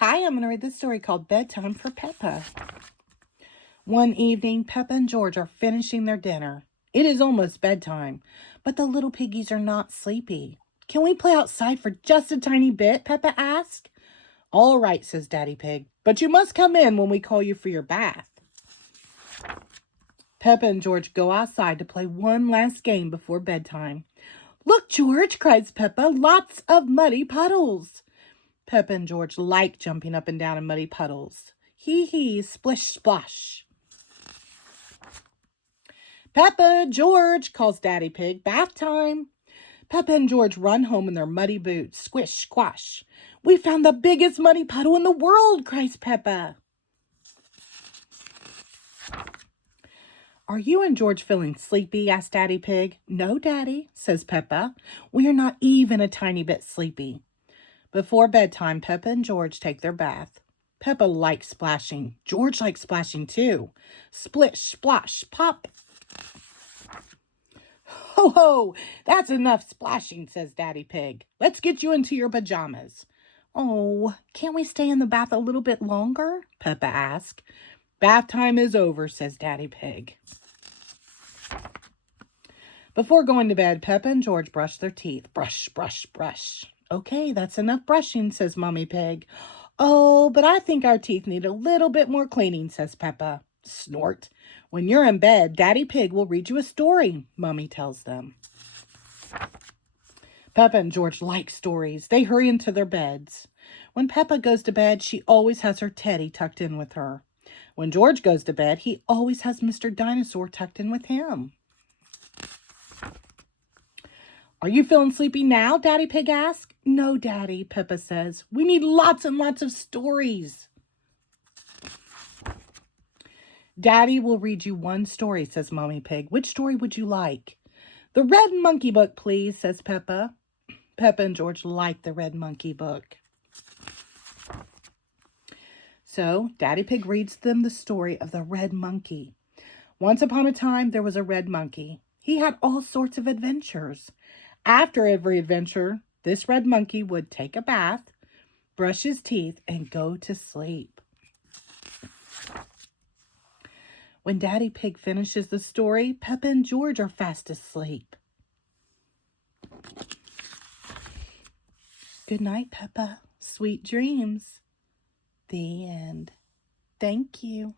Hi, I'm going to read this story called Bedtime for Peppa. One evening, Peppa and George are finishing their dinner. It is almost bedtime, but the little piggies are not sleepy. Can we play outside for just a tiny bit? Peppa asked. All right, says Daddy Pig, but you must come in when we call you for your bath. Peppa and George go outside to play one last game before bedtime. Look, George, cries Peppa, lots of muddy puddles. Peppa and George like jumping up and down in muddy puddles. Hee hee, splish splash. Peppa, George, calls Daddy Pig, bath time. Peppa and George run home in their muddy boots. Squish, squash. We found the biggest muddy puddle in the world, cries Peppa. Are you and George feeling sleepy? Asked Daddy Pig. No, Daddy, says Peppa. We are not even a tiny bit sleepy. Before bedtime, Peppa and George take their bath. Peppa likes splashing. George likes splashing too. Splish, splash, pop. Ho, ho, that's enough splashing, says Daddy Pig. Let's get you into your pajamas. Oh, can't we stay in the bath a little bit longer? Peppa asked. Bath time is over, says Daddy Pig. Before going to bed, Peppa and George brush their teeth. Brush, brush, brush. Okay, that's enough brushing, says Mommy Pig. Oh, but I think our teeth need a little bit more cleaning, says Peppa. Snort. When you're in bed, Daddy Pig will read you a story, Mommy tells them. Peppa and George like stories. They hurry into their beds. When Peppa goes to bed, she always has her teddy tucked in with her. When George goes to bed, he always has Mr. Dinosaur tucked in with him. Are you feeling sleepy now? Daddy Pig asks. No, Daddy, Peppa says. We need lots and lots of stories. Daddy will read you one story, says Mommy Pig. Which story would you like? The Red Monkey Book, please, says Peppa. Peppa and George like the Red Monkey Book. So Daddy Pig reads them the story of the Red Monkey. Once upon a time, there was a red monkey. He had all sorts of adventures. After every adventure, this red monkey would take a bath, brush his teeth, and go to sleep. When Daddy Pig finishes the story, Peppa and George are fast asleep. Good night, Peppa. Sweet dreams. The end. Thank you.